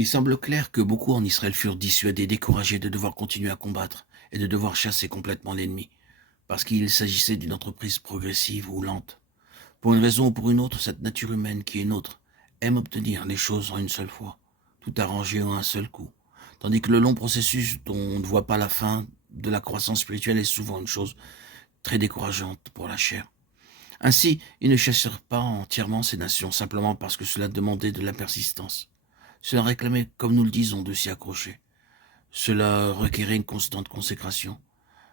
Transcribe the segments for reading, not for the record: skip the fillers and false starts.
Il semble clair que beaucoup en Israël furent dissuadés, découragés de devoir continuer à combattre et de devoir chasser complètement l'ennemi, parce qu'il s'agissait d'une entreprise progressive ou lente. Pour une raison ou pour une autre, cette nature humaine qui est nôtre aime obtenir les choses en une seule fois, tout arranger en un seul coup, tandis que le long processus dont on ne voit pas la fin de la croissance spirituelle est souvent une chose très décourageante pour la chair. Ainsi, ils ne chassèrent pas entièrement ces nations simplement parce que cela demandait de la persistance. Cela réclamait, comme nous le disons, de s'y accrocher. Cela requérait une constante consécration.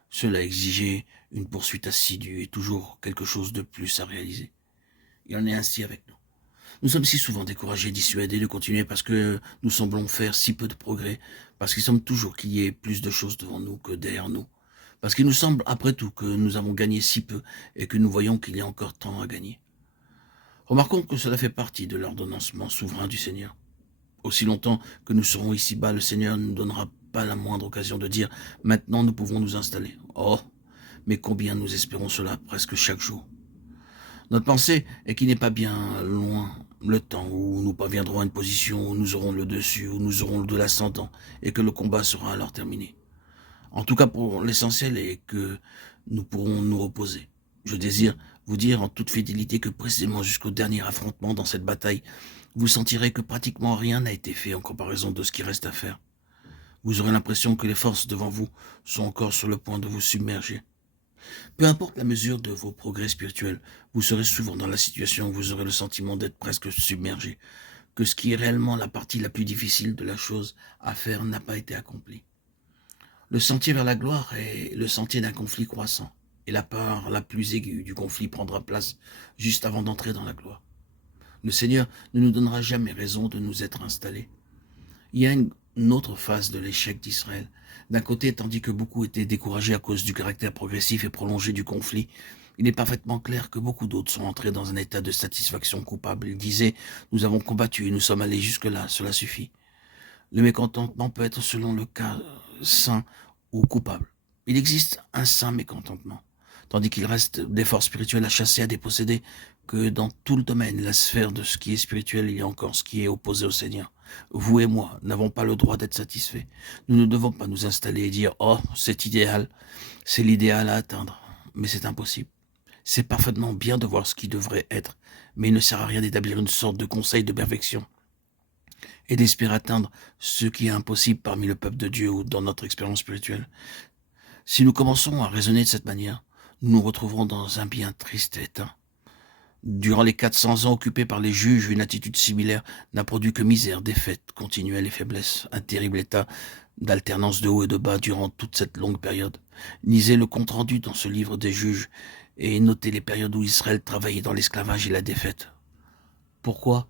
Cela exigeait une poursuite assidue et toujours quelque chose de plus à réaliser. Il en est ainsi avec nous. Nous sommes si souvent découragés, dissuadés de continuer parce que nous semblons faire si peu de progrès, parce qu'il semble toujours qu'il y ait plus de choses devant nous que derrière nous, parce qu'il nous semble, après tout, que nous avons gagné si peu et que nous voyons qu'il y a encore tant à gagner. Remarquons que cela fait partie de l'ordonnancement souverain du Seigneur. Aussi longtemps que nous serons ici-bas, le Seigneur ne nous donnera pas la moindre occasion de dire « Maintenant, nous pouvons nous installer ». Oh, mais combien nous espérons cela presque chaque jour. Notre pensée est qu'il n'est pas bien loin le temps où nous parviendrons à une position où nous aurons le dessus, où nous aurons de l'ascendant, et que le combat sera alors terminé. En tout cas, pour l'essentiel est que nous pourrons nous reposer. Je désire vous dire en toute fidélité que précisément jusqu'au dernier affrontement dans cette bataille, vous sentirez que pratiquement rien n'a été fait en comparaison de ce qui reste à faire. Vous aurez l'impression que les forces devant vous sont encore sur le point de vous submerger. Peu importe la mesure de vos progrès spirituels, vous serez souvent dans la situation où vous aurez le sentiment d'être presque submergé, que ce qui est réellement la partie la plus difficile de la chose à faire n'a pas été accompli. Le sentier vers la gloire est le sentier d'un conflit croissant, et la part la plus aiguë du conflit prendra place juste avant d'entrer dans la gloire. Le Seigneur ne nous donnera jamais raison de nous être installés. Il y a une autre phase de l'échec d'Israël. D'un côté, tandis que beaucoup étaient découragés à cause du caractère progressif et prolongé du conflit, il est parfaitement clair que beaucoup d'autres sont entrés dans un état de satisfaction coupable. Ils disaient « Nous avons combattu et nous sommes allés jusque-là, cela suffit ». Le mécontentement peut être selon le cas saint ou coupable. Il existe un saint mécontentement, tandis qu'il reste des forces spirituelles à chasser, à déposséder, que dans tout le domaine, la sphère de ce qui est spirituel, il y a encore ce qui est opposé au Seigneur. Vous et moi n'avons pas le droit d'être satisfaits. Nous ne devons pas nous installer et dire « Oh, c'est idéal, c'est l'idéal à atteindre ». Mais c'est impossible. C'est parfaitement bien de voir ce qui devrait être, mais il ne sert à rien d'établir une sorte de conseil de perfection et d'espérer atteindre ce qui est impossible parmi le peuple de Dieu ou dans notre expérience spirituelle. Si nous commençons à raisonner de cette manière, nous nous retrouverons dans un bien triste état. Durant les 400 ans occupés par les juges, une attitude similaire n'a produit que misère, défaite continuelle et faiblesse, un terrible état d'alternance de haut et de bas durant toute cette longue période. Lisez le compte-rendu dans ce livre des juges et notez les périodes où Israël travaillait dans l'esclavage et la défaite. Pourquoi ?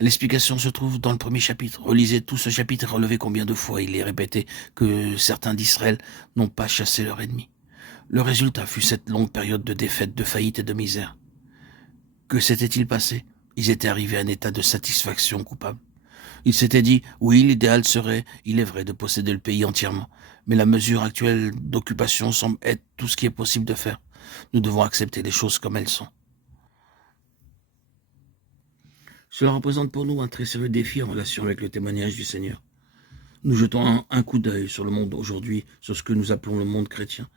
L'explication se trouve dans le premier chapitre. Relisez tout ce chapitre et relevez combien de fois il est répété que certains d'Israël n'ont pas chassé leur ennemi. Le résultat fut cette longue période de défaite, de faillite et de misère. Que s'était-il passé ? Ils étaient arrivés à un état de satisfaction coupable. Ils s'étaient dit, oui, l'idéal serait, il est vrai, de posséder le pays entièrement, mais la mesure actuelle d'occupation semble être tout ce qui est possible de faire. Nous devons accepter les choses comme elles sont. Cela représente pour nous un très sérieux défi en relation avec le témoignage du Seigneur. Nous jetons un coup d'œil sur le monde aujourd'hui, sur ce que nous appelons le monde chrétien,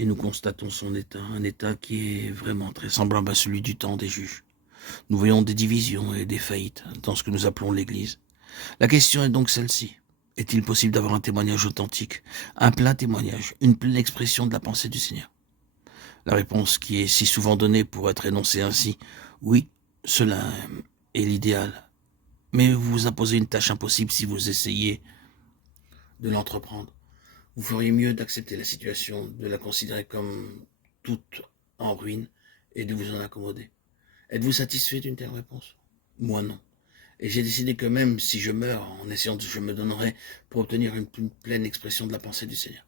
et nous constatons son état, un état qui est vraiment très semblable à celui du temps des juges. Nous voyons des divisions et des faillites dans ce que nous appelons l'Église. La question est donc celle-ci. Est-il possible d'avoir un témoignage authentique, un plein témoignage, une pleine expression de la pensée du Seigneur ? La réponse qui est si souvent donnée pourrait être énoncée ainsi. Oui, cela est l'idéal. Mais vous vous imposez une tâche impossible si vous essayez de l'entreprendre. Vous feriez mieux d'accepter la situation, de la considérer comme toute en ruine et de vous en accommoder. Êtes-vous satisfait d'une telle réponse ? Moi non. Et j'ai décidé que même si je meurs en essayant, je me donnerai pour obtenir une pleine expression de la pensée du Seigneur.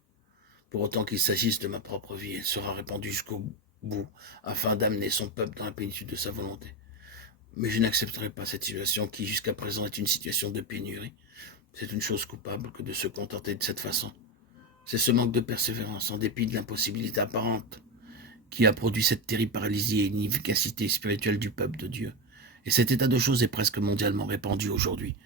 Pour autant qu'il s'agisse de ma propre vie, elle sera répandue jusqu'au bout, afin d'amener son peuple dans la plénitude de sa volonté. Mais je n'accepterai pas cette situation qui, jusqu'à présent, est une situation de pénurie. C'est une chose coupable que de se contenter de cette façon. C'est ce manque de persévérance, en dépit de l'impossibilité apparente, qui a produit cette terrible paralysie et l'inefficacité spirituelle du peuple de Dieu. Et cet état de choses est presque mondialement répandu aujourd'hui.